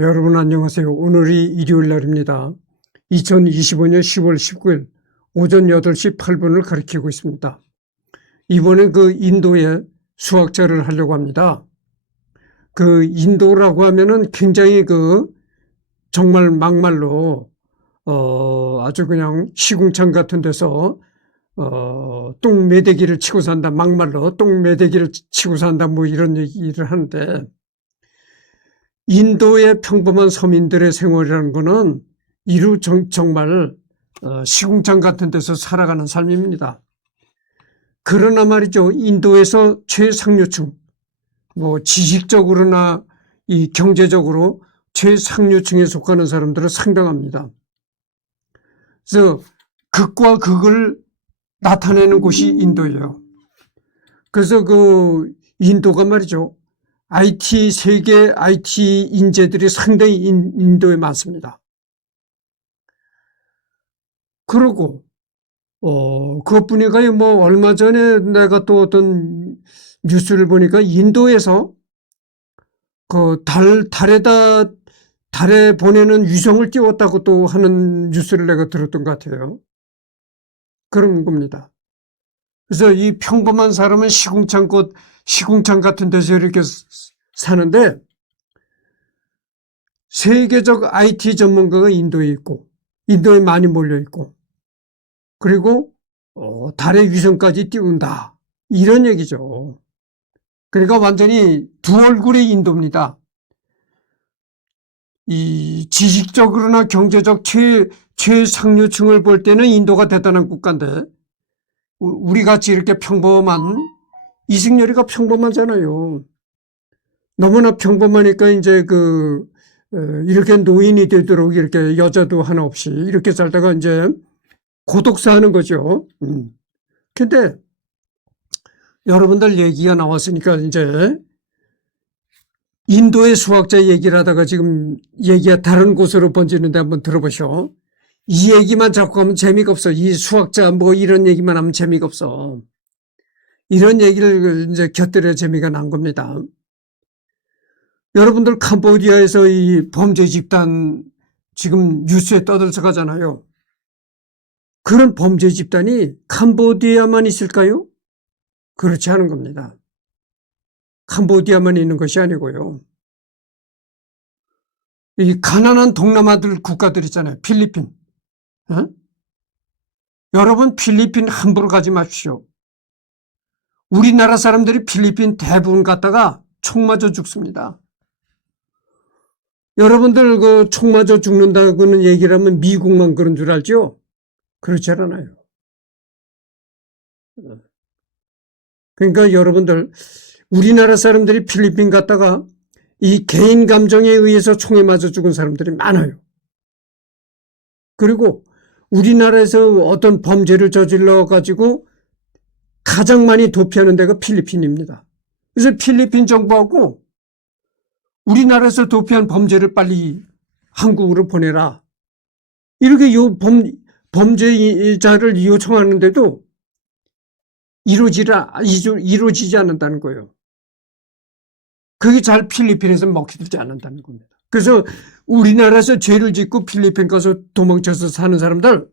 여러분 안녕하세요. 오늘이 일요일 날입니다. 2025년 10월 19일 오전 8시 8분을 가리키고 있습니다. 이번에 인도에 수학자를 하려고 합니다. 인도라고 하면은 굉장히 정말 막말로 아주 그냥 시궁창 같은 데서 똥매대기를 치고 산다, 막말로 똥매대기를 치고 산다, 뭐 이런 얘기를 하는데, 인도의 평범한 서민들의 생활이라는 것은 정말 시궁창 같은 데서 살아가는 삶입니다. 그러나 말이죠, 인도에서 최상류층, 뭐 지식적으로나 이 경제적으로 최상류층에 속하는 사람들은 상당합니다. 그래서 극과 극을 나타내는 곳이 인도예요. 그래서 인도가 말이죠, 세계 IT 인재들이 상당히 인도에 많습니다. 그러고, 그것뿐이가요, 뭐, 얼마 전에 내가 또 어떤 뉴스를 보니까 인도에서 달에 보내는 위성을 띄웠다고 또 하는 뉴스를 내가 들었던 것 같아요. 그런 겁니다. 그래서 이 평범한 사람은 시궁창 같은 데서 이렇게 사는데, 세계적 IT 전문가가 인도에 있고, 인도에 많이 몰려 있고, 그리고 달에 위성까지 띄운다, 이런 얘기죠. 그러니까 완전히 두 얼굴의 인도입니다. 이 지식적으로나 경제적 최상류층을 볼 때는 인도가 대단한 국가인데, 우리 같이 이렇게 이승열이가 평범하잖아요. 너무나 평범하니까 이제 이렇게 노인이 되도록 이렇게 여자도 하나 없이 이렇게 살다가 이제 고독사 하는 거죠. 근데 여러분들 얘기가 나왔으니까 이제 인도의 수학자 얘기를 하다가 지금 얘기가 다른 곳으로 번지는데 한번 들어보시오. 이 얘기만 자꾸 하면 재미가 없어. 이 수학자 뭐 이런 얘기만 하면 재미가 없어. 이런 얘기를 이제 곁들여 재미가 난 겁니다. 여러분들 캄보디아에서 이 범죄 집단 지금 뉴스에 떠들썩하잖아요. 그런 범죄 집단이 캄보디아만 있을까요? 그렇지 않은 겁니다. 캄보디아만 있는 것이 아니고요. 이 가난한 동남아들 국가들 있잖아요. 필리핀. 여러분 필리핀 함부로 가지 마십시오. 우리나라 사람들이 필리핀 대부분 갔다가 총 맞아 죽습니다. 여러분들 총 맞아 죽는다고는 얘기를 하면 미국만 그런 줄 알죠? 그렇지 않아요. 그러니까 여러분들 우리나라 사람들이 필리핀 갔다가 이 개인 감정에 의해서 총에 맞아 죽은 사람들이 많아요. 그리고 우리나라에서 어떤 범죄를 저질러 가지고 가장 많이 도피하는 데가 필리핀입니다. 그래서 필리핀 정부하고 우리나라에서 도피한 범죄를 빨리 한국으로 보내라, 이렇게 범죄자를 요청하는데도 이루어지지 않는다는 거예요. 그게 잘 필리핀에서 먹히지 않는다는 겁니다. 그래서 우리나라에서 죄를 짓고 필리핀 가서 도망쳐서 사는 사람들,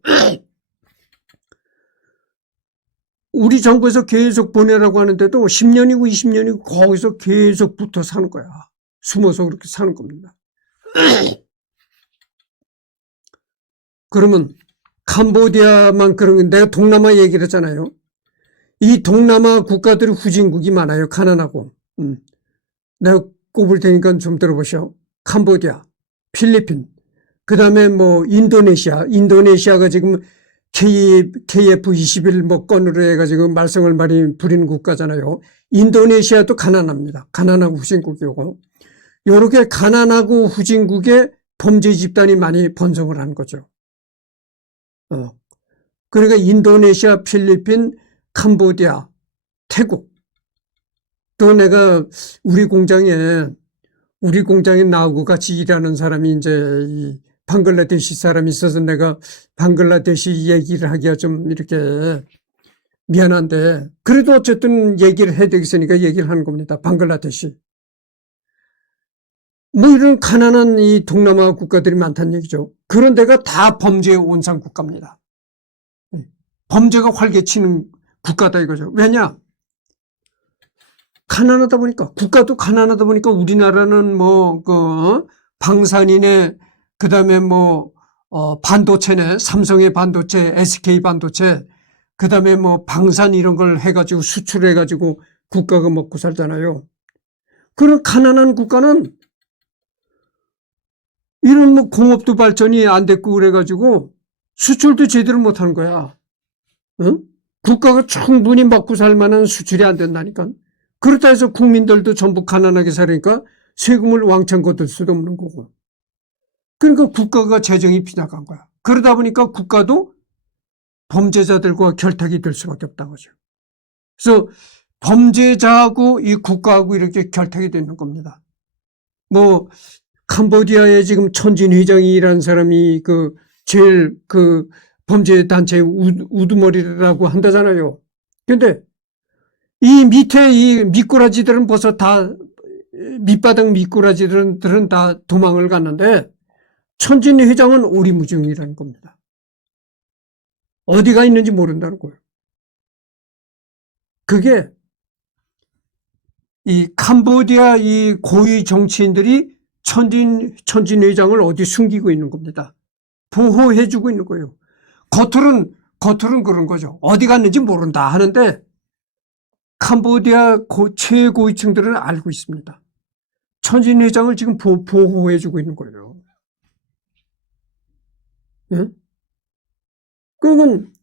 우리 정부에서 계속 보내라고 하는데도 10년이고 20년이고 거기서 계속 붙어 사는 거야. 숨어서 그렇게 사는 겁니다. 그러면 캄보디아만 그런, 내가 동남아 얘기를 했잖아요. 이 동남아 국가들이 후진국이 많아요. 가난하고. 내가 꼽을 테니까 좀 들어보시오. 캄보디아, 필리핀, 그 다음에 뭐 인도네시아가 지금 KF21 뭐 건으로 해가지고 말썽을 많이 부리는 국가잖아요. 인도네시아도 가난합니다. 가난하고 후진국이고, 이렇게 가난하고 후진국에 범죄 집단이 많이 번성을 한 거죠. 그러니까 인도네시아, 필리핀, 캄보디아, 태국. 또 내가 우리 공장에 나하고 같이 일하는 사람이 이제 이 방글라데시 사람이 있어서 내가 방글라데시 얘기를 하기가 좀 이렇게 미안한데, 그래도 어쨌든 얘기를 해야 되겠으니까 얘기를 하는 겁니다. 방글라데시. 뭐 이런 가난한 이 동남아 국가들이 많다는 얘기죠. 그런 데가 다 범죄의 온상 국가입니다. 범죄가 활개치는 국가다 이거죠. 왜냐? 가난하다 보니까, 국가도 가난하다 보니까 우리나라는 뭐, 방산이네, 그 다음에 뭐, 반도체네, 삼성의 반도체, SK 반도체, 그 다음에 뭐, 방산 이런 걸 해가지고 수출해가지고 국가가 먹고 살잖아요. 그런 가난한 국가는 이런 뭐 공업도 발전이 안 됐고 그래가지고 수출도 제대로 못 하는 거야. 응? 국가가 충분히 먹고 살 만한 수출이 안 된다니까. 그렇다 해서 국민들도 전부 가난하게 살으니까 세금을 왕창 걷을 수도 없는 거고. 그러니까 국가가 재정이 빈약한 거야. 그러다 보니까 국가도 범죄자들과 결탁이 될 수밖에 없다고 하죠. 그래서 범죄자하고 이 국가하고 이렇게 결탁이 되는 겁니다. 뭐 캄보디아에 지금 천진 회장이라는 사람이 제일 범죄 단체의 우두머리라고 한다잖아요. 근데 이 밑에 이 미꾸라지들은 벌써 다 밑바닥 미꾸라지들은 다 도망을 갔는데 천진 회장은 오리무중이라는 겁니다. 어디가 있는지 모른다는 거예요. 그게 이 캄보디아 이 고위 정치인들이 천진 회장을 어디 숨기고 있는 겁니다. 보호해주고 있는 거예요. 겉으로는 그런 거죠. 어디 갔는지 모른다 하는데 캄보디아 최고위층들은 알고 있습니다. 천진 회장을 지금 보호해주고 있는 거예요. 예? 그러면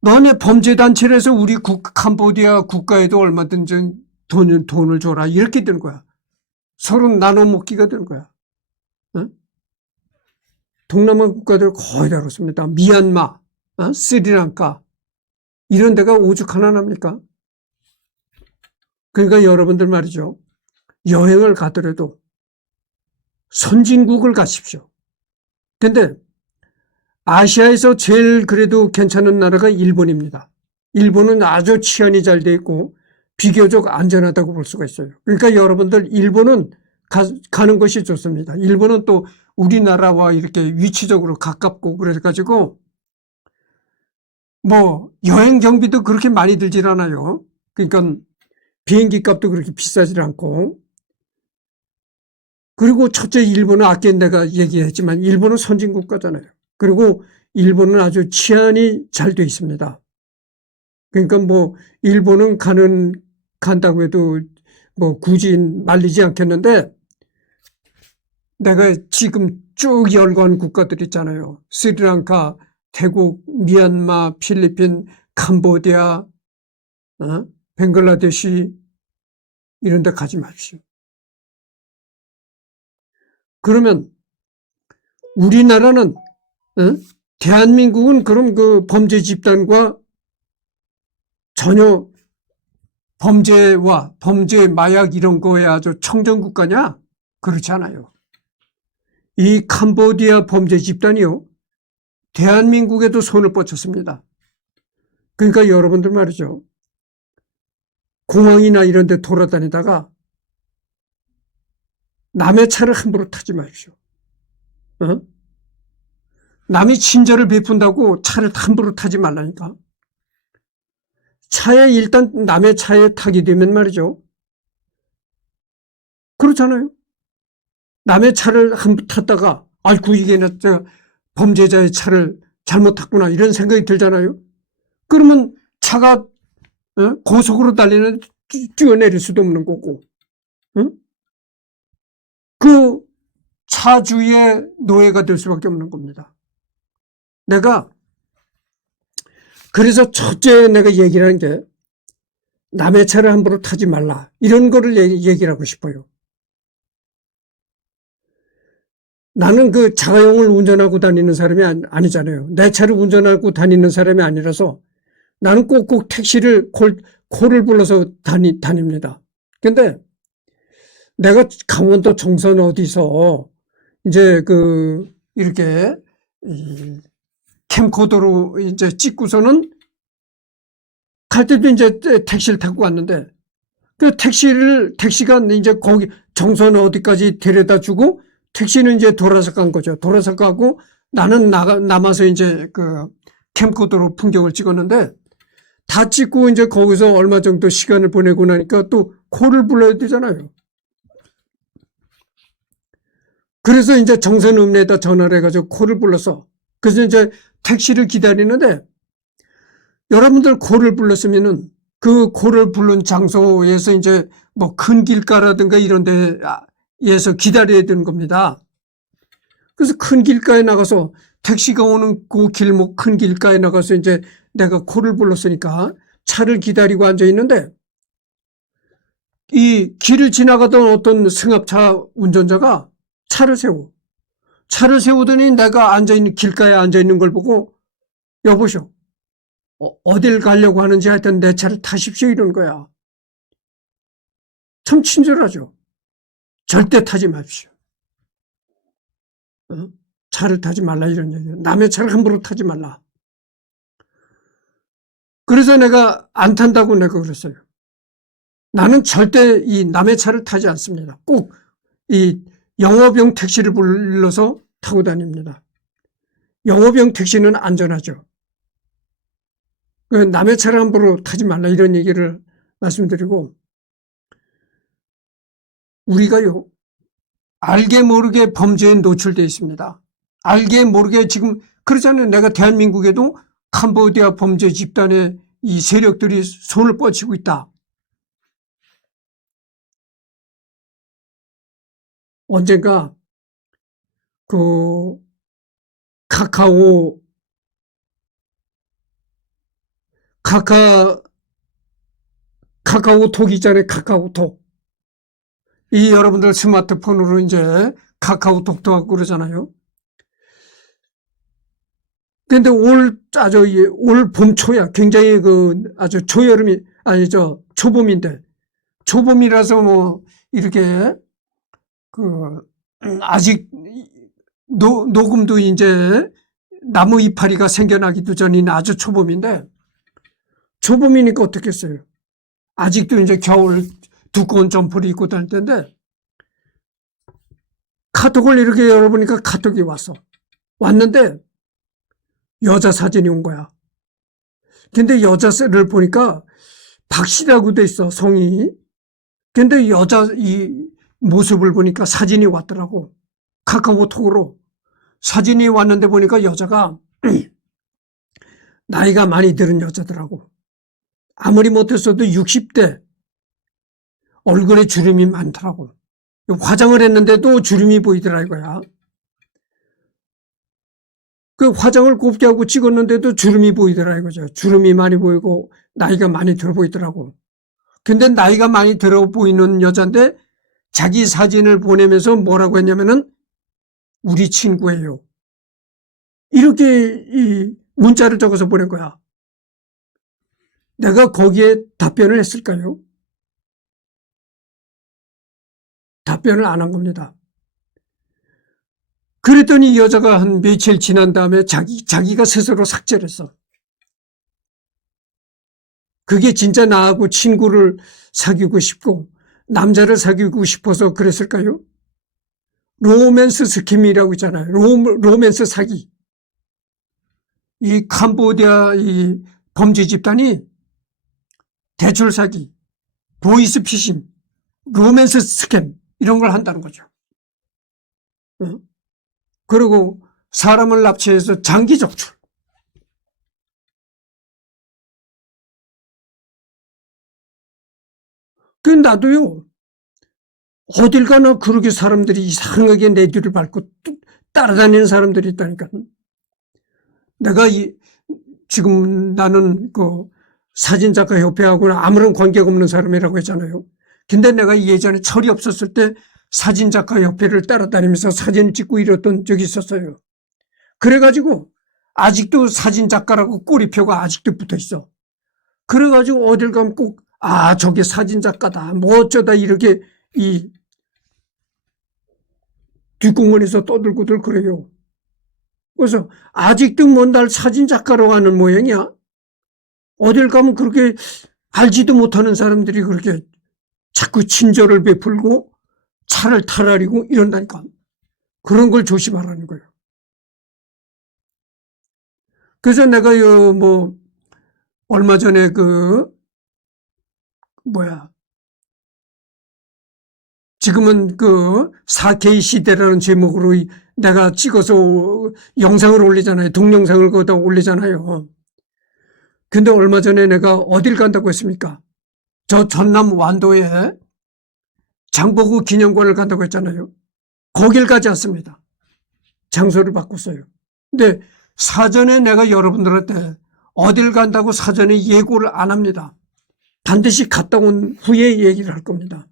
너네 범죄단체를 해서 우리 캄보디아 국가에도 얼마든지 돈을 줘라 이렇게 되는 거야. 서로 나눠 먹기가 되는 거야. 예? 동남아 국가들 거의 다 그렇습니다. 미얀마, 스리랑카 이런 데가 오죽 가난합니까? 그러니까 여러분들 말이죠. 여행을 가더라도 선진국을 가십시오. 근데 아시아에서 제일 그래도 괜찮은 나라가 일본입니다. 일본은 아주 치안이 잘 돼 있고 비교적 안전하다고 볼 수가 있어요. 그러니까 여러분들 일본은 가는 것이 좋습니다. 일본은 또 우리나라와 이렇게 위치적으로 가깝고 그래가지고 뭐 여행 경비도 그렇게 많이 들질 않아요. 그러니까 비행기 값도 그렇게 비싸질 않고. 그리고 첫째 일본은 아까 내가 얘기했지만 일본은 선진국가잖아요. 그리고 일본은 아주 치안이 잘 돼 있습니다. 그러니까 뭐 일본은 간다고 해도 뭐 굳이 말리지 않겠는데 내가 지금 쭉 열거한 국가들 있잖아요. 스리랑카, 태국, 미얀마, 필리핀, 캄보디아, 벵글라데시 이런 데 가지 마십시오. 그러면 우리나라는 대한민국은 그럼 그 범죄 집단과 전혀 범죄와 범죄 마약 이런 거에 아주 청정국가냐? 그렇지 않아요. 이 캄보디아 범죄 집단이요. 대한민국에도 손을 뻗쳤습니다. 그러니까 여러분들 말이죠. 공항이나 이런 데 돌아다니다가 남의 차를 함부로 타지 마십시오. 남이 친절을 베푼다고 차를 함부로 타지 말라니까. 차에 일단 남의 차에 타게 되면 말이죠. 그렇잖아요. 남의 차를 한번 탔다가 아이고 이게 범죄자의 차를 잘못 탔구나 이런 생각이 들잖아요. 그러면 차가 고속으로 달리는 뛰어내릴 수도 없는 거고 그 차주의 노예가 될 수밖에 없는 겁니다. 그래서 첫째 내가 얘기를 하는 게 남의 차를 함부로 타지 말라 이런 거를 얘기를 하고 싶어요. 나는 그 자가용을 운전하고 다니는 사람이 아니잖아요. 내 차를 운전하고 다니는 사람이 아니라서 나는 꼭꼭 택시를 콜을 불러서 다닙니다. 근데 내가 강원도 정선 어디서 이제 이렇게 캠코더로 이제 찍고서는 갈 때도 이제 택시를 타고 왔는데 그 택시가 이제 거기 정선 어디까지 데려다 주고 택시는 이제 돌아서 간 거죠. 돌아서 가고 나는 남아서 이제 그 캠코더로 풍경을 찍었는데 다 찍고 이제 거기서 얼마 정도 시간을 보내고 나니까 또 코를 불러야 되잖아요. 그래서 이제 정선읍내에다 전화를 해가지고 코를 불러서 그래서 이제 택시를 기다리는데 여러분들 코를 불렀으면은 그 코를 부른 장소에서 이제 뭐 큰 길가라든가 이런 데에서 기다려야 되는 겁니다. 그래서 큰 길가에 나가서 택시가 오는 그 길목 큰 길가에 나가서 이제 내가 코를 불렀으니까 차를 기다리고 앉아 있는데 이 길을 지나가던 어떤 승합차 운전자가 차를 세우더니 내가 앉아있는 길가에 앉아있는 걸 보고 여보시오. 어딜 가려고 하는지 하여튼 내 차를 타십시오 이런 거야. 참 친절하죠. 절대 타지 마십시오. 차를 타지 말라 이런 얘기예요. 남의 차를 함부로 타지 말라. 그래서 내가 안 탄다고 내가 그랬어요. 나는 절대 이 남의 차를 타지 않습니다. 꼭 이 영업용 택시를 불러서 타고 다닙니다. 영업용 택시는 안전하죠. 남의 차를 함부로 타지 말라 이런 얘기를 말씀드리고 우리가요 알게 모르게 범죄에 노출되어 있습니다. 알게 모르게 지금 그렇잖아요. 내가 대한민국에도 캄보디아 범죄 집단의 이 세력들이 손을 뻗치고 있다. 언젠가 그 카카오톡 있잖아요. 카카오톡. 이 여러분들 스마트폰으로 이제 카카오톡도 하고 그러잖아요. 근데 올 봄초야. 굉장히 아주 초여름이, 아니죠. 초봄인데. 초봄이라서 뭐, 이렇게, 아직, 녹음도 이제 나무 이파리가 생겨나기도 전인 아주 초봄인데, 초봄이니까 어떻겠어요. 아직도 이제 겨울 두꺼운 점퍼를 입고 다닐 텐데, 카톡을 이렇게 열어보니까 카톡이 왔는데, 여자 사진이 온 거야. 근데 여자를 보니까 박씨라고 돼 있어, 성이. 근데 여자 이 모습을 보니까 사진이 왔더라고. 카카오톡으로. 사진이 왔는데 보니까 여자가 나이가 많이 들은 여자더라고. 아무리 못했어도 60대. 얼굴에 주름이 많더라고. 화장을 했는데도 주름이 보이더라 이거야. 그 화장을 곱게 하고 찍었는데도 주름이 보이더라 이거죠. 주름이 많이 보이고 나이가 많이 들어 보이더라고. 근데 나이가 많이 들어 보이는 여잔데 자기 사진을 보내면서 뭐라고 했냐면은 우리 친구예요. 이렇게 이 문자를 적어서 보낸 거야. 내가 거기에 답변을 했을까요? 답변을 안 한 겁니다. 그랬더니 이 여자가 한 며칠 지난 다음에 자기가 스스로 삭제를 했어. 그게 진짜 나하고 친구를 사귀고 싶고 남자를 사귀고 싶어서 그랬을까요? 로맨스 스캠이라고 있잖아요. 로맨스 사기. 이 캄보디아 이 범죄 집단이 대출 사기, 보이스 피싱, 로맨스 스캠 이런 걸 한다는 거죠. 그리고 사람을 납치해서 장기 적출. 그 나도요. 어딜 가나 그렇게 사람들이 이상하게 내 뒤를 밟고 따라다니는 사람들이 있다니까. 내가 지금 나는 그 사진작가 협회하고는 아무런 관계가 없는 사람이라고 했잖아요. 근데 내가 예전에 철이 없었을 때 사진작가 협회를 따라다니면서 사진을 찍고 이랬던 적이 있었어요. 그래가지고 아직도 사진작가라고 꼬리표가 아직도 붙어 있어. 그래가지고 어딜 가면 꼭 저게 사진작가다 뭐 어쩌다 이렇게 이 뒷공원에서 떠들고들 그래요. 그래서 아직도 뭐 날 사진작가라고 하는 모양이야. 어딜 가면 그렇게 알지도 못하는 사람들이 그렇게 자꾸 친절을 베풀고 차를 탈아리고 이런다니까. 그런 걸 조심하라는 거예요. 그래서 내가 얼마 전에 지금은 4K 시대라는 제목으로 내가 찍어서 영상을 올리잖아요. 동영상을 거기다 올리잖아요. 근데 얼마 전에 내가 어딜 간다고 했습니까? 저 전남 완도에 장보고 기념관을 간다고 했잖아요. 거길 가지 않습니다. 장소를 바꿨어요. 근데 사전에 내가 여러분들한테 어딜 간다고 사전에 예고를 안 합니다. 반드시 갔다 온 후에 얘기를 할 겁니다.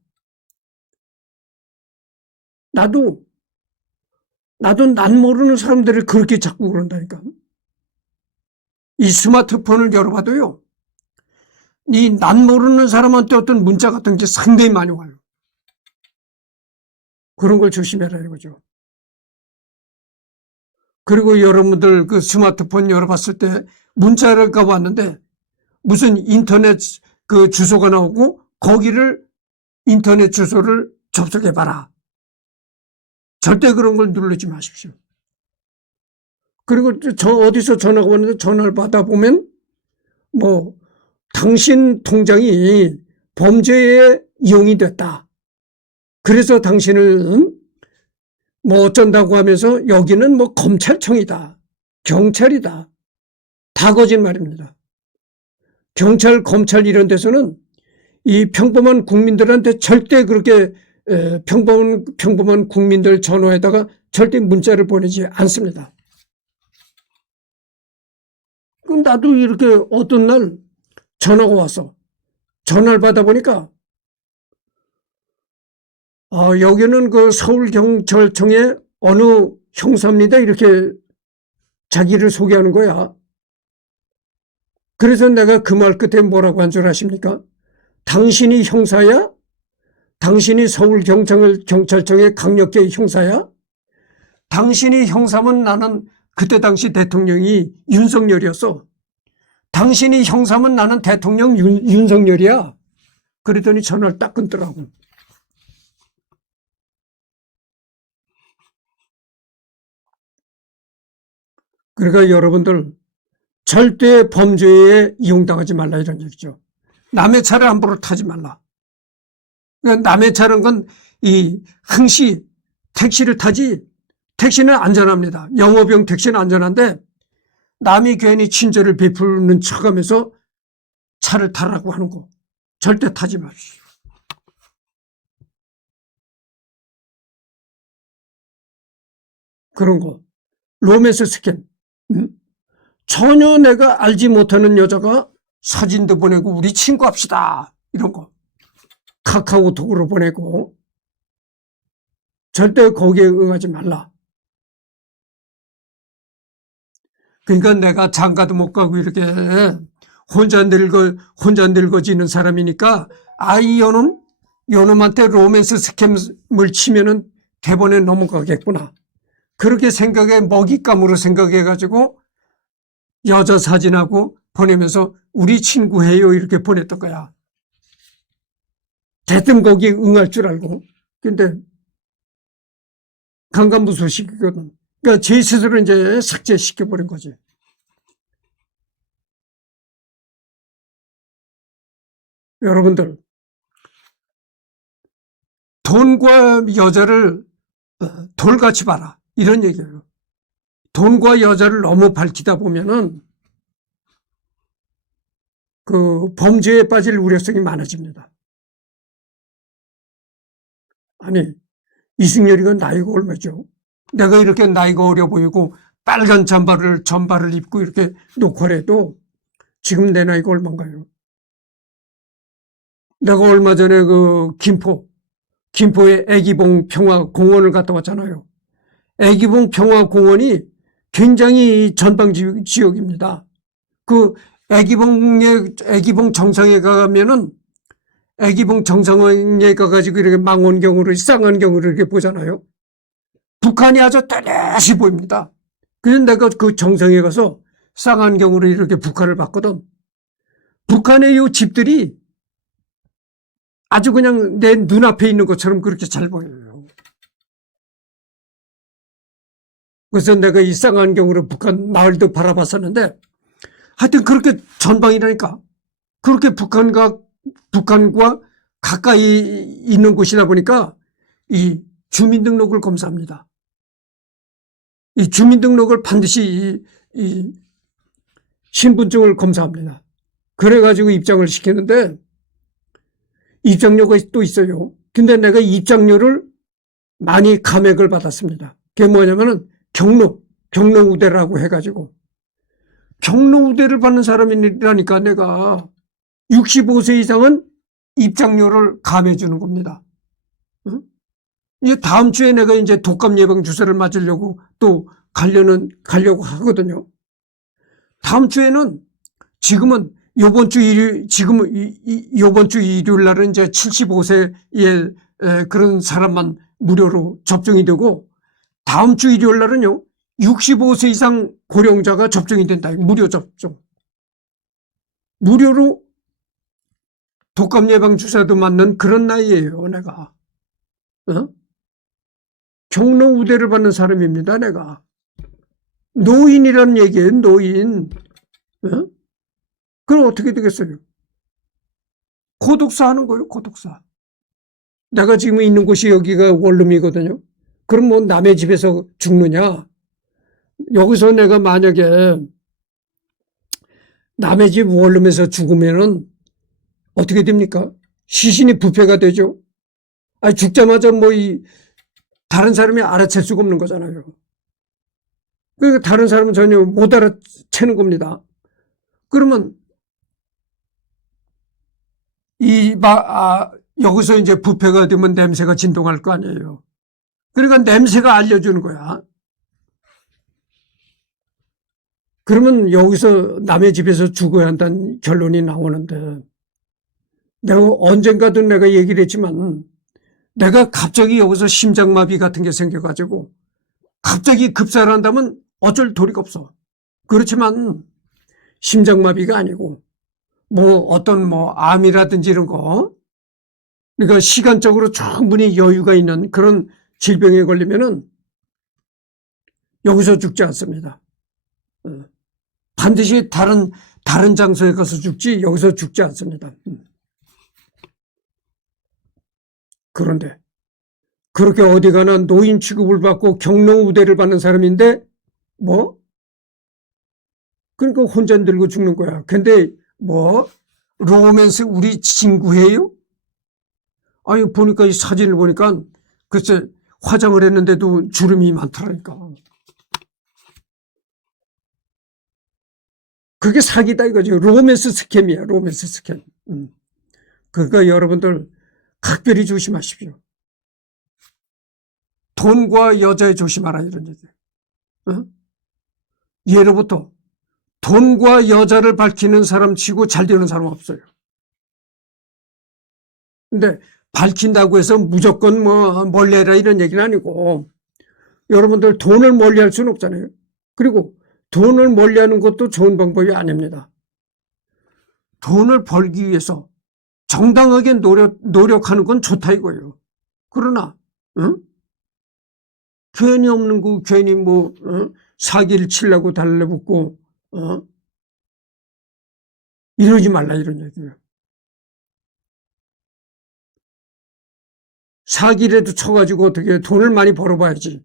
나도 난 모르는 사람들을 그렇게 자꾸 그런다니까. 이 스마트폰을 열어봐도요. 이 난 모르는 사람한테 어떤 문자 같은 게 상당히 많이 와요. 그런 걸 조심해라 이거죠. 그리고 여러분들 그 스마트폰 열어봤을 때 문자가 왔는데 무슨 인터넷 그 주소가 나오고 거기를 인터넷 주소를 접속해봐라. 절대 그런 걸 누르지 마십시오. 그리고 어디서 전화가 왔는데 전화를 받아보면 당신 통장이 범죄에 이용이 됐다. 그래서 당신은 어쩐다고 하면서 여기는 검찰청이다. 경찰이다. 다 거짓말입니다. 경찰, 검찰 이런 데서는 이 평범한 국민들한테 절대 그렇게 평범한 국민들 전화에다가 절대 문자를 보내지 않습니다. 그럼 나도 이렇게 어떤 날 전화가 와서 전화를 받아보니까 여기는 그 서울경찰청의 어느 형사입니다. 이렇게 자기를 소개하는 거야. 그래서 내가 그 말 끝에 뭐라고 한 줄 아십니까? 당신이 형사야? 당신이 서울경찰청의 강력계 형사야? 당신이 형사면 나는 그때 당시 대통령이 윤석열이었어. 당신이 형사면 나는 대통령 윤석열이야. 그랬더니 전화를 딱 끊더라고. 그러니까 여러분들 절대 범죄에 이용당하지 말라 이런 얘기죠. 남의 차를 함부로 타지 말라. 그러니까 남의 차는 건 이 항시 택시를 타지 택시는 안전합니다. 영업용 택시는 안전한데 남이 괜히 친절을 베푸는 척하면서 차를 타라고 하는 거 절대 타지 마십시오. 그런 거 로맨스 스캔 전혀 내가 알지 못하는 여자가 사진도 보내고 우리 친구 합시다 이런 거 카카오톡으로 보내고 절대 거기에 응하지 말라. 그러니까 내가 장가도 못 가고 이렇게 혼자 늙어지는 사람이니까 요놈한테 로맨스 스캠을 치면은 대본에 넘어가겠구나. 그렇게 먹잇감으로 생각해가지고 여자 사진하고 보내면서 우리 친구 해요 이렇게 보냈던 거야. 대뜸 거기에 응할 줄 알고. 근데 강간무소식이거든. 그러니까 제 스스로 이제 삭제시켜버린 거지. 여러분들 돈과 여자를 돌같이 봐라 이런 얘기예요. 돈과 여자를 너무 밝히다 보면은 그 범죄에 빠질 우려성이 많아집니다. 아니 이승열이가 나이가 얼마죠? 내가 이렇게 나이가 어려 보이고 빨간 전발을 입고 이렇게 녹화해도 지금 내 나이가 얼마인가요? 내가 얼마 전에 김포의 애기봉 평화공원을 갔다 왔잖아요. 애기봉 평화공원이 굉장히 전방 지역입니다. 그 애기봉 정상에 가면은 애기봉 정상에 가가지고 이렇게 쌍안경으로 이렇게 보잖아요. 북한이 아주 또렷이 보입니다. 그래서 내가 그 정상에 가서 쌍안경으로 이렇게 북한을 봤거든. 북한의 이 집들이 아주 그냥 내 눈앞에 있는 것처럼 그렇게 잘 보여요. 그래서 내가 이 쌍안경으로 북한 마을도 바라봤었는데 하여튼 그렇게 전방이라니까. 그렇게 북한과 가까이 있는 곳이다 보니까 이 주민등록을 검사합니다. 이 주민등록을 반드시 이 신분증을 검사합니다. 그래가지고 입장을 시키는데 입장료가 또 있어요. 근데 내가 입장료를 많이 감액을 받았습니다. 그게 뭐냐면은 경로우대라고 해가지고 경로우대를 받는 사람이라니까 내가 65세 이상은 입장료를 감해 주는 겁니다. 응? 이제 다음 주에 내가 이제 독감 예방 주사를 맞으려고 또 가려고 하거든요. 다음 주에는 지금은 요번 주 일요일 날은 이제 75세의 그런 사람만 무료로 접종이 되고 다음 주 일요일 날은요 65세 이상 고령자가 접종이 된다. 무료 접종. 무료로 독감 예방 주사도 맞는 그런 나이예요, 내가. 어? 경로 우대를 받는 사람입니다, 내가. 노인이라는 얘기예요, 노인. 어? 그럼 어떻게 되겠어요? 고독사 하는 거예요, 고독사. 내가 지금 있는 곳이 여기가 원룸이거든요. 그럼 뭐 남의 집에서 죽느냐? 여기서 내가 만약에 남의 집 원룸에서 죽으면은 어떻게 됩니까? 시신이 부패가 되죠. 아니, 죽자마자 다른 사람이 알아챌 수가 없는 거잖아요. 그러니까 다른 사람은 전혀 못 알아채는 겁니다. 그러면 여기서 이제 부패가 되면 냄새가 진동할 거 아니에요. 그러니까 냄새가 알려주는 거야. 그러면 여기서 남의 집에서 죽어야 한다는 결론이 나오는데 내가 언젠가도 내가 얘기를 했지만 내가 갑자기 여기서 심장마비 같은 게 생겨가지고 갑자기 급사를 한다면 어쩔 도리가 없어. 그렇지만 심장마비가 아니고 어떤 암이라든지 이런 거 그러니까 시간적으로 충분히 여유가 있는 그런 질병에 걸리면은 여기서 죽지 않습니다. 반드시 다른 장소에 가서 죽지 여기서 죽지 않습니다. 그런데 그렇게 어디 가나 노인 취급을 받고 경로우대를 받는 사람인데 그러니까 혼자 들고 죽는 거야. 근데 로맨스 우리 친구예요? 아니 보니까 이 사진을 보니까 글쎄 화장을 했는데도 주름이 많더라니까. 그게 사기다 이거죠. 로맨스 스캠이야. 로맨스 스캠. 그러니까 여러분들 각별히 조심하십시오. 돈과 여자에 조심하라 이런 얘기. 예로부터 돈과 여자를 밝히는 사람 치고 잘 되는 사람 없어요. 근데 밝힌다고 해서 무조건 멀리해라 이런 얘기는 아니고 여러분들 돈을 멀리할 수는 없잖아요. 그리고 돈을 멀리하는 것도 좋은 방법이 아닙니다. 돈을 벌기 위해서 정당하게 노력하는 건 좋다 이거예요. 그러나 괜히 없는 거 괜히 사기를 치려고 달래붙고 이러지 말라 이런 얘기예요. 사기라도 쳐가지고 어떻게 돈을 많이 벌어봐야지.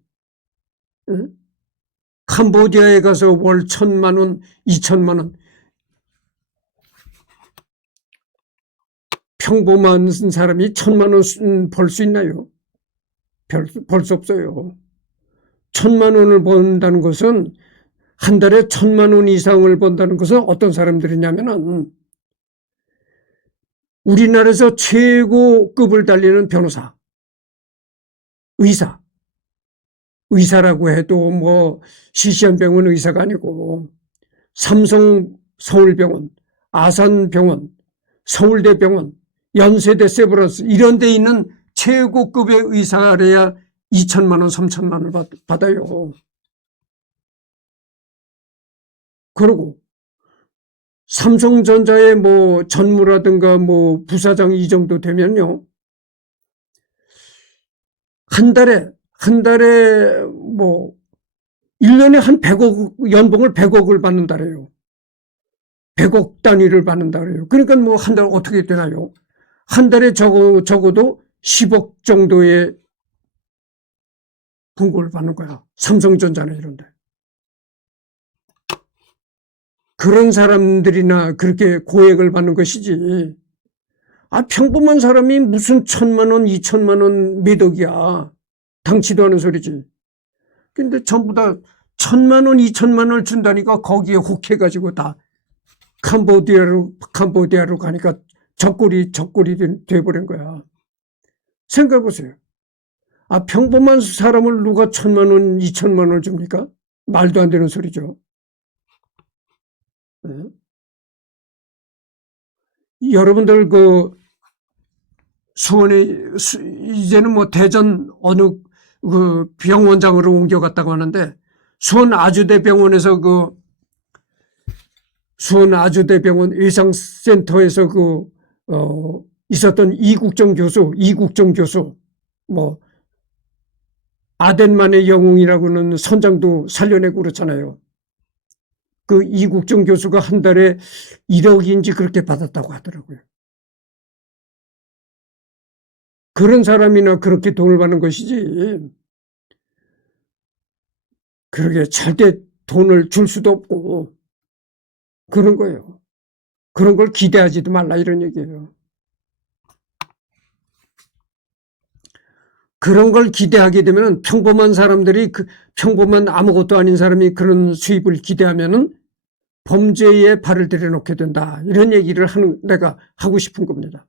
캄보디아에 가서 월 1,000만 원, 2,000만 원. 평범한 사람이 1,000만 원 벌 수 있나요? 벌 수 없어요. 1,000만 원을 번다는 것은 한 달에 1,000만 원 이상을 번다는 것은 어떤 사람들이냐면은 우리나라에서 최고급을 달리는 변호사, 의사라고 해도 시시한병원 의사가 아니고 삼성 서울병원, 아산병원, 서울대병원, 연세대 세브란스 이런 데 있는 최고급의 의사래야 2,000만 원, 3,000만 원을 받아요. 그리고 삼성전자의 전무라든가 부사장 이 정도 되면요. 한 달에 1년에 한 100억, 연봉을 100억을 받는다래요. 100억 단위를 받는다래요. 그러니까 뭐 한 달 어떻게 되나요? 한 달에 적어도 10억 정도의 분고를 받는 거야. 삼성전자나 이런데. 그런 사람들이나 그렇게 고액을 받는 것이지. 평범한 사람이 무슨 1,000만 원, 2,000만 원 몇 억이야. 당치도 않은 소리지. 근데 전부 다 1,000만 원, 2,000만 원을 준다니까 거기에 혹해가지고 다 캄보디아로 가니까 적골이 돼버린 거야. 생각해보세요. 평범한 사람을 누가 1,000만 원, 2,000만 원을 줍니까? 말도 안 되는 소리죠. 네. 여러분들 수원에 이제는 뭐 대전 어느 병원장으로 옮겨갔다고 하는데 수원 아주대병원에서 수원 아주대병원 의상센터에서 있었던 이국정 교수 뭐 아덴만의 영웅이라고는 선장도 살려내고 그렇잖아요. 그 이국정 교수가 한 달에 1억인지 그렇게 받았다고 하더라고요. 그런 사람이나 그렇게 돈을 받는 것이지. 그러게 절대 돈을 줄 수도 없고 그런 거예요. 그런 걸 기대하지도 말라 이런 얘기예요. 그런 걸 기대하게 되면 평범한 사람들이 평범한 아무것도 아닌 사람이 그런 수입을 기대하면은 범죄에 발을 들여놓게 된다. 이런 얘기를 내가 하고 싶은 겁니다.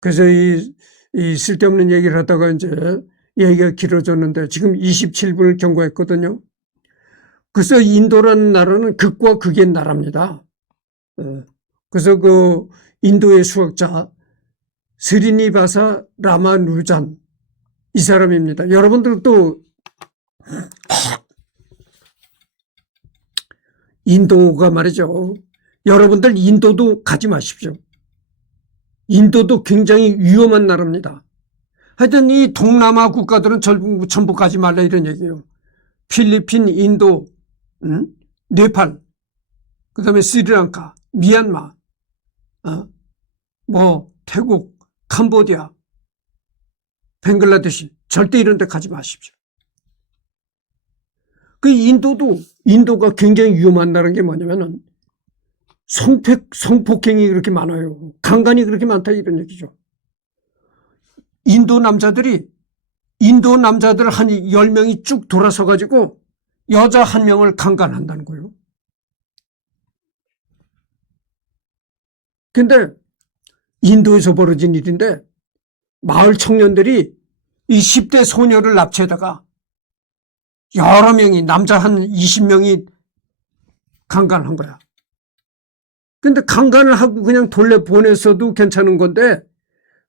그래서 이 쓸데없는 얘기를 하다가 이제 얘기가 길어졌는데 지금 27분을 경고했거든요. 그래서 인도라는 나라는 극과 극의 나라입니다. 그래서 인도의 수학자 스리니바사 라마누잔 이 사람입니다. 여러분들도 인도가 말이죠. 여러분들 인도도 가지 마십시오. 인도도 굉장히 위험한 나라입니다. 하여튼 이 동남아 국가들은 전부 가지 말라 이런 얘기예요. 필리핀, 인도, 네팔, 그 다음에 스리랑카, 미얀마, 태국, 캄보디아, 벵글라데시 절대 이런 데 가지 마십시오. 인도가 굉장히 위험한 나라인 게 뭐냐면은 성폭행이 그렇게 많아요. 강간이 그렇게 많다 이런 얘기죠. 인도 남자들 한 10명이 쭉 돌아서 가지고 여자 한 명을 강간한다는 거예요. 근데 인도에서 벌어진 일인데 마을 청년들이 이 10대 소녀를 납치해다가 여러 명이 남자 한 20명이 강간한 거야. 근데 강간을 하고 그냥 돌려보냈어도 괜찮은 건데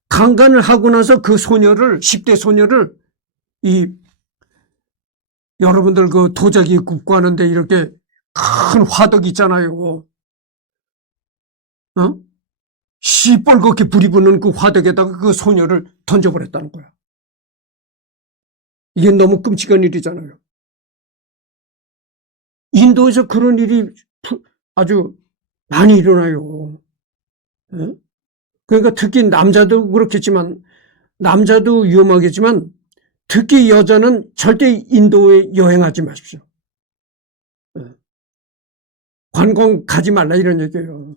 강간을 하고 나서 그 10대 소녀를 여러분들 도자기 굽고 하는데 이렇게 큰 화덕 있잖아요. 시뻘겋게 불이 붙는 그 화덕에다가 그 소녀를 던져버렸다는 거야. 이게 너무 끔찍한 일이잖아요. 인도에서 그런 일이 아주 많이 일어나요. 그러니까 특히 남자도 그렇겠지만 남자도 위험하겠지만 특히 여자는 절대 인도에 여행하지 마십시오. 관광 가지 말라 이런 얘기예요.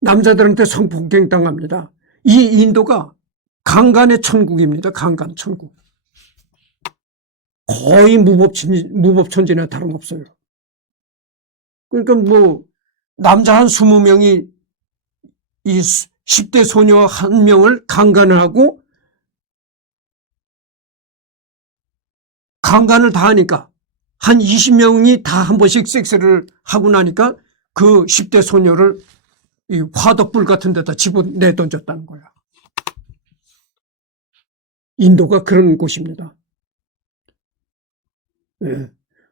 남자들한테 성폭행 당합니다. 이 인도가 강간의 천국입니다. 강간 천국. 거의 무법천지나 다름없어요. 그러니까 남자 한 20명이 이 10대 소녀 한 명을 강간을 하고 강간을 다 하니까 한 20명이 다 한 번씩 섹스를 하고 나니까 그 10대 소녀를 이 화덕불 같은 데다 집어내던졌다는 거야. 인도가 그런 곳입니다. 네.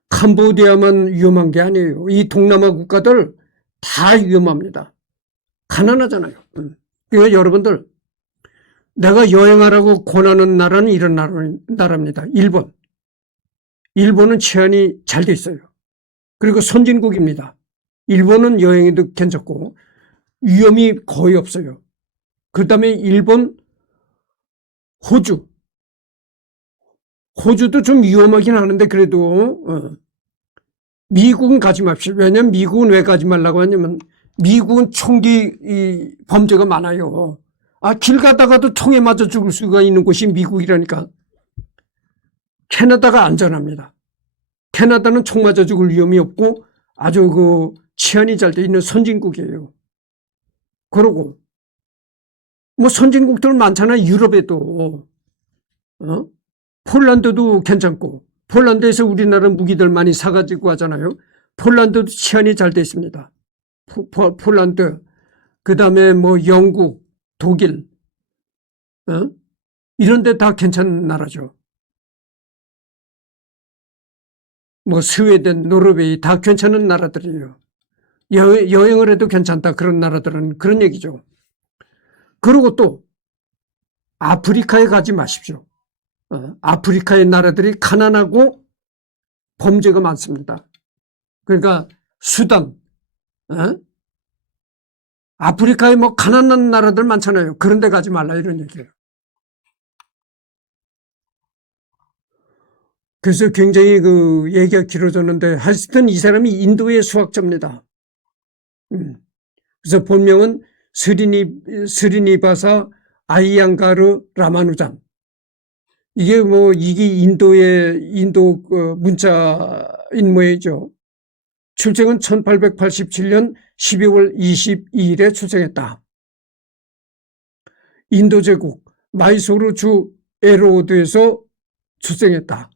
캄보디아만 위험한 게 아니에요. 이 동남아 국가들 다 위험합니다. 가난하잖아요. 그러니까 여러분들, 내가 여행하라고 권하는 나라는 이런 나라입니다. 일본. 일본은 치안이 잘 돼 있어요. 그리고 선진국입니다. 일본은 여행에도 괜찮고 위험이 거의 없어요. 그 다음에 일본, 호주. 호주도 좀 위험하긴 하는데 그래도 미국은 가지 맙시오. 왜냐하면 미국은 왜 가지 말라고 하냐면 미국은 총기 범죄가 많아요. 길 가다가도 총에 맞아 죽을 수가 있는 곳이 미국이라니까. 캐나다가 안전합니다. 캐나다는 총 맞아 죽을 위험이 없고 아주 치안이 잘 돼 있는 선진국이에요. 그러고 뭐 선진국들 많잖아요. 유럽에도. 폴란드도 괜찮고 폴란드에서 우리나라 무기들 많이 사가지고 하잖아요. 폴란드도 치안이 잘 돼 있습니다. 폴란드, 그 다음에 뭐 영국, 독일, 이런 데 다 괜찮은 나라죠. 뭐 스웨덴, 노르웨이 다 괜찮은 나라들이에요. 여행을 해도 괜찮다. 그런 나라들은 그런 얘기죠. 그리고 또 아프리카에 가지 마십시오. 아프리카의 나라들이 가난하고 범죄가 많습니다. 그러니까 수단, 아프리카에 뭐 가난한 나라들 많잖아요. 그런 데 가지 말라 이런 얘기예요. 그래서 굉장히 얘기가 길어졌는데 하여튼 이 사람이 인도의 수학자입니다. 그래서 본명은 스리니바사 아이양가르 라마누잔. 이게 인도 문자인 모양이죠. 출생은 1887년 12월 22일에 출생했다. 인도 제국 마이소르 주 에로드에서 출생했다.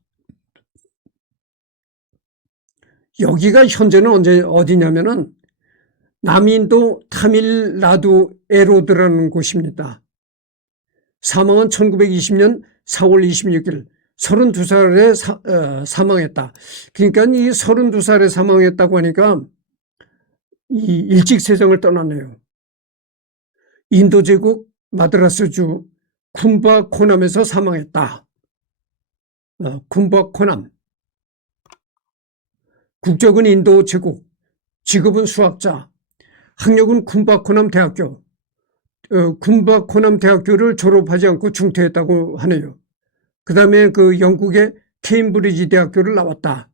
여기가 현재는 어디냐면은 남인도 타밀나두 에로드라는 곳입니다. 사망은 1920년 4월 26일 32살에 사망했다. 그러니까 이 32살에 사망했다고 하니까 이 일찍 세상을 떠났네요. 인도 제국 마드라스주 쿰바코남에서 사망했다. 쿰바코남. 국적은 인도 제국, 직업은 수학자, 학력은 쿰바코남 대학교. 쿰바코남 대학교를 졸업하지 않고 중퇴했다고 하네요. 그 다음에 영국의 케임브리지 대학교를 나왔다.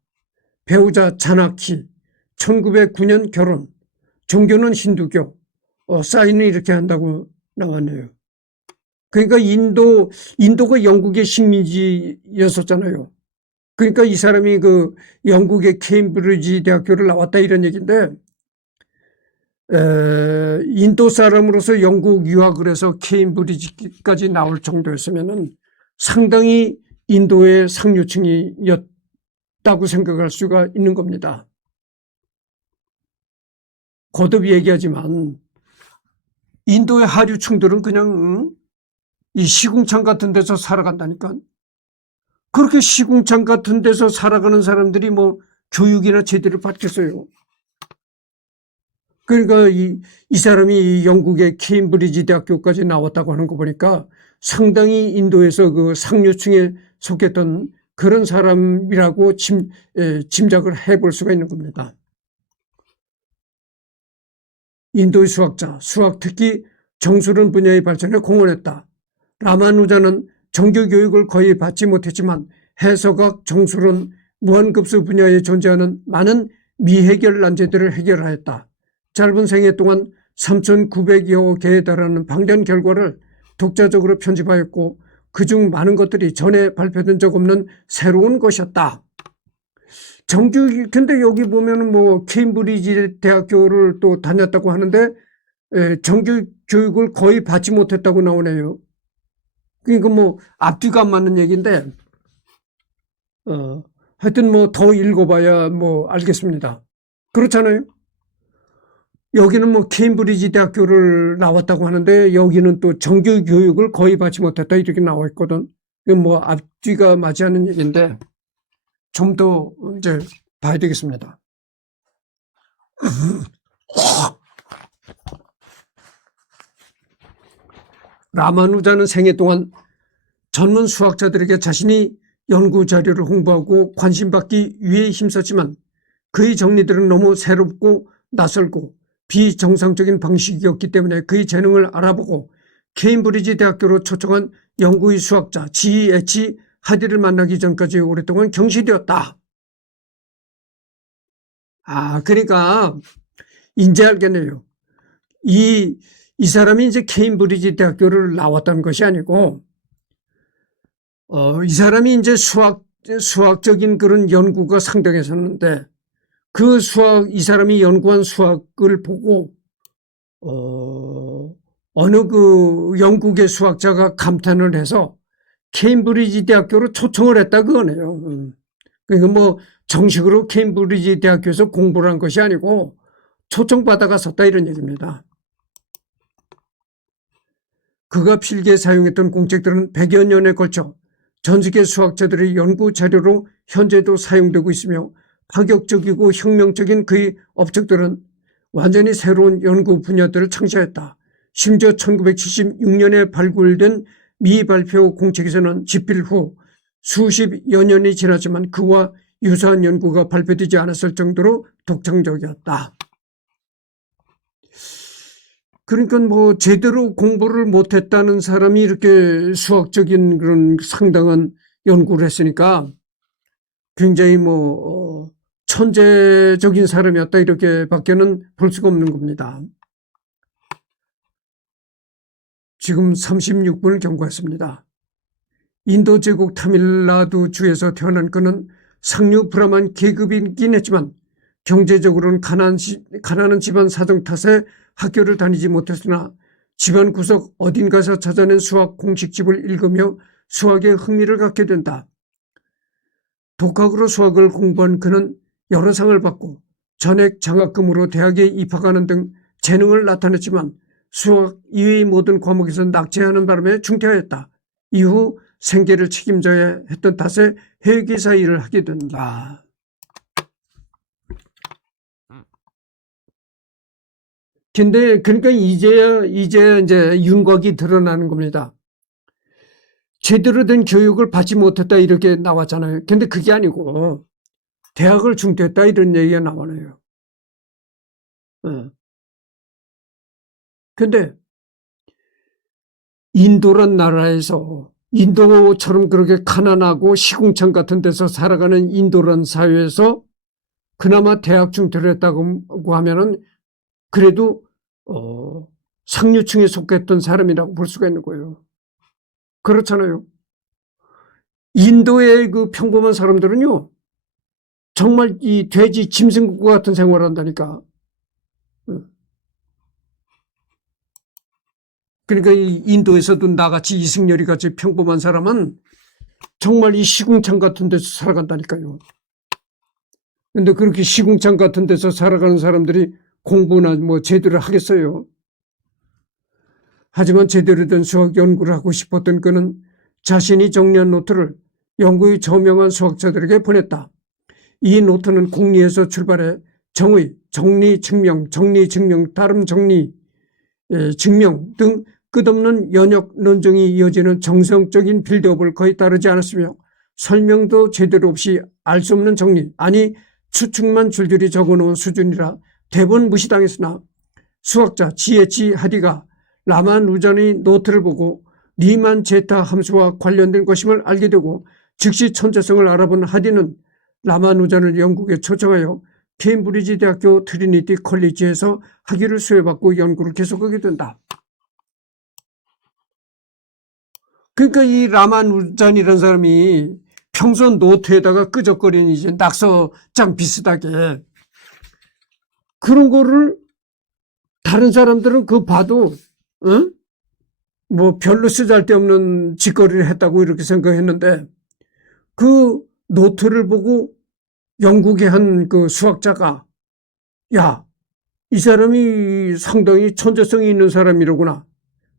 배우자 자나키, 1909년 결혼, 종교는 힌두교, 사인은 이렇게 한다고 나왔네요. 그러니까 인도가 영국의 식민지였었잖아요. 그러니까 이 사람이 영국의 케임브리지 대학교를 나왔다 이런 얘기인데, 인도 사람으로서 영국 유학을 해서 케임브리지까지 나올 정도였으면은 상당히 인도의 상류층이었다고 생각할 수가 있는 겁니다. 거듭 얘기하지만 인도의 하류층들은 그냥 이 시궁창 같은 데서 살아간다니까. 그렇게 시궁창 같은 데서 살아가는 사람들이 뭐 교육이나 제대로 받겠어요. 그러니까 이 사람이 영국의 케임브리지 대학교까지 나왔다고 하는 거 보니까 상당히 인도에서 상류층에 속했던 그런 사람이라고 짐작을 해볼 수가 있는 겁니다. 인도의 수학자, 수학 특히 정수론 분야의 발전에 공헌했다. 라마누자는 정규 교육을 거의 받지 못했지만 해석학, 정수론, 무한급수 분야에 존재하는 많은 미해결 난제들을 해결하였다. 짧은 생애 동안 3,900여 개에 달하는 방대한 결과를 독자적으로 편집하였고 그중 많은 것들이 전에 발표된 적 없는 새로운 것이었다. 근데 여기 보면은 뭐 케임브리지 대학교를 또 다녔다고 하는데 정규 교육을 거의 받지 못했다고 나오네요. 그러니까 뭐 앞뒤가 안 맞는 얘기인데 하여튼 뭐 더 읽어봐야 뭐 알겠습니다. 그렇잖아요. 여기는 뭐 케임브리지 대학교를 나왔다고 하는데 여기는 또 정규 교육을 거의 받지 못했다 이렇게 나와 있거든. 뭐 앞뒤가 맞지 않는 얘기인데 좀 더 이제 봐야 되겠습니다. 라마누자는 생애 동안 전문 수학자들에게 자신이 연구 자료를 홍보하고 관심받기 위해 힘썼지만 그의 정리들은 너무 새롭고 낯설고 비정상적인 방식이었기 때문에 그의 재능을 알아보고 케임브리지 대학교로 초청한 영국의 수학자 G.H. 하디를 만나기 전까지 오랫동안 경시되었다. 그러니까 이제 알겠네요. 이 사람이 이제 케임브리지 대학교를 나왔다는 것이 아니고, 이 사람이 이제 수학적인 그런 연구가 상당했었는데, 이 사람이 연구한 수학을 보고, 어느 그 영국의 수학자가 감탄을 해서 케임브리지 대학교로 초청을 했다 그거네요. 그러니까 뭐 정식으로 케임브리지 대학교에서 공부를 한 것이 아니고 초청받아가 섰다 이런 얘기입니다. 그가 필기에 사용했던 공책들은 100여 년에 걸쳐 전 세계 수학자들의 연구 자료로 현재도 사용되고 있으며 파격적이고 혁명적인 그의 업적들은 완전히 새로운 연구 분야들을 창시했다. 심지어 1976년에 발굴된 미발표 공책에서는 집필 후 수십여 년이 지났지만 그와 유사한 연구가 발표되지 않았을 정도로 독창적이었다. 그러니까 뭐 제대로 공부를 못했다는 사람이 이렇게 수학적인 그런 상당한 연구를 했으니까 굉장히 뭐 천재적인 사람이었다 이렇게밖에는 볼 수가 없는 겁니다. 지금 36분을 경과했습니다. 인도 제국 타밀나두 주에서 태어난 그는 상류 브라만 계급이긴 했지만 경제적으로는 가난한 집안 사정 탓에 학교를 다니지 못했으나 집안 구석 어딘가서 찾아낸 수학 공식집을 읽으며 수학에 흥미를 갖게 된다. 독학으로 수학을 공부한 그는 여러 상을 받고 전액 장학금으로 대학에 입학하는 등 재능을 나타냈지만 수학 이외의 모든 과목에서 낙제하는 바람에 중퇴하였다. 이후 생계를 책임져야 했던 탓에 회계사 일을 하게 된다. 근데 그러니까 이제 윤곽이 드러나는 겁니다. 제대로 된 교육을 받지 못했다 이렇게 나왔잖아요. 근데 그게 아니고 대학을 중퇴했다 이런 얘기가 나오네요. 근데 인도란 나라에서 인도처럼 그렇게 가난하고 시궁창 같은 데서 살아가는 인도란 사회에서 그나마 대학 중퇴를 했다고 하면은 그래도 상류층에 속했던 사람이라고 볼 수가 있는 거예요. 그렇잖아요. 인도의 그 평범한 사람들은요, 정말 이 돼지 짐승과 같은 생활을 한다니까. 그러니까 이 인도에서도 나같이 이승열이 같이 평범한 사람은 정말 이 시궁창 같은 데서 살아간다니까요. 근데 그렇게 시궁창 같은 데서 살아가는 사람들이 공부나 뭐 제대로 하겠어요. 하지만 제대로 된 수학 연구를 하고 싶었던 그는 자신이 정리한 노트를 영국의 저명한 수학자들에게 보냈다. 이 노트는 공리에서 출발해 정의, 정리, 증명, 정리, 증명, 다름, 정리, 증명 등 끝없는 연역 논쟁이 이어지는 정성적인 빌드업을 거의 따르지 않았으며 설명도 제대로 없이 알 수 없는 정리, 아니 추측만 줄줄이 적어놓은 수준이라 대부분 무시당했으나 수학자 G.H. 하디가 라마누잔의 노트를 보고 리만 제타 함수와 관련된 것임을 알게 되고 즉시 천재성을 알아본 하디는 라마누잔을 영국에 초청하여 케임브리지 대학교 트리니티 컬리지에서 학위를 수여받고 연구를 계속하게 된다. 그러니까 이 라마누잔이라는 사람이 평소 노트에다가 끄적거리는 이제 낙서장 비슷하게 그런 거를 다른 사람들은 그거 봐도 뭐 별로 쓰잘데없는 짓거리를 했다고 이렇게 생각했는데 그 노트를 보고 영국의 한 그 수학자가 야, 이 사람이 상당히 천재성이 있는 사람이로구나.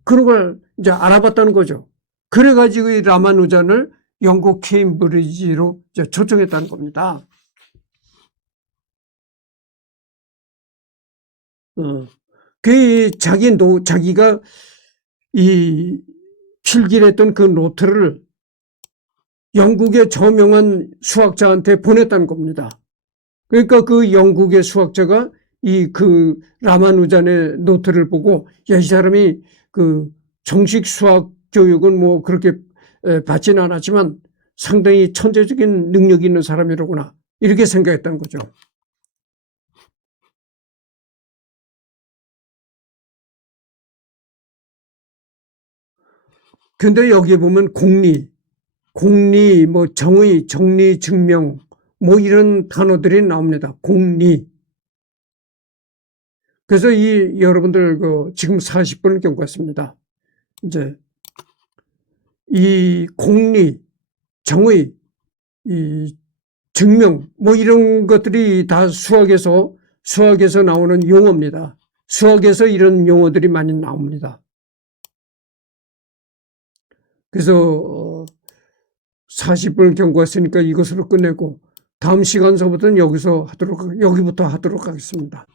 그런 걸 이제 알아봤다는 거죠. 그래가지고 이 라마누잔을 영국 케임브리지로 이제 초청했다는 겁니다. 그 자기가 이 필기를 했던 그 노트를 영국의 저명한 수학자한테 보냈다는 겁니다. 그러니까 그 영국의 수학자가 그 라마누잔의 노트를 보고, 야, 이 사람이 그 정식 수학 교육은 뭐 그렇게 받지는 않았지만 상당히 천재적인 능력이 있는 사람이로구나, 이렇게 생각했던 거죠. 근데 여기에 보면 공리, 뭐 정의, 정리, 증명, 뭐 이런 단어들이 나옵니다. 공리. 그래서 여러분들 지금 40분을 경과했습니다. 이제 이 공리, 정의, 이 증명, 뭐 이런 것들이 다 수학에서 나오는 용어입니다. 수학에서 이런 용어들이 많이 나옵니다. 그래서 40분을 경과했으니까 이것으로 끝내고, 다음 시간서부터는 여기부터 하도록 하겠습니다.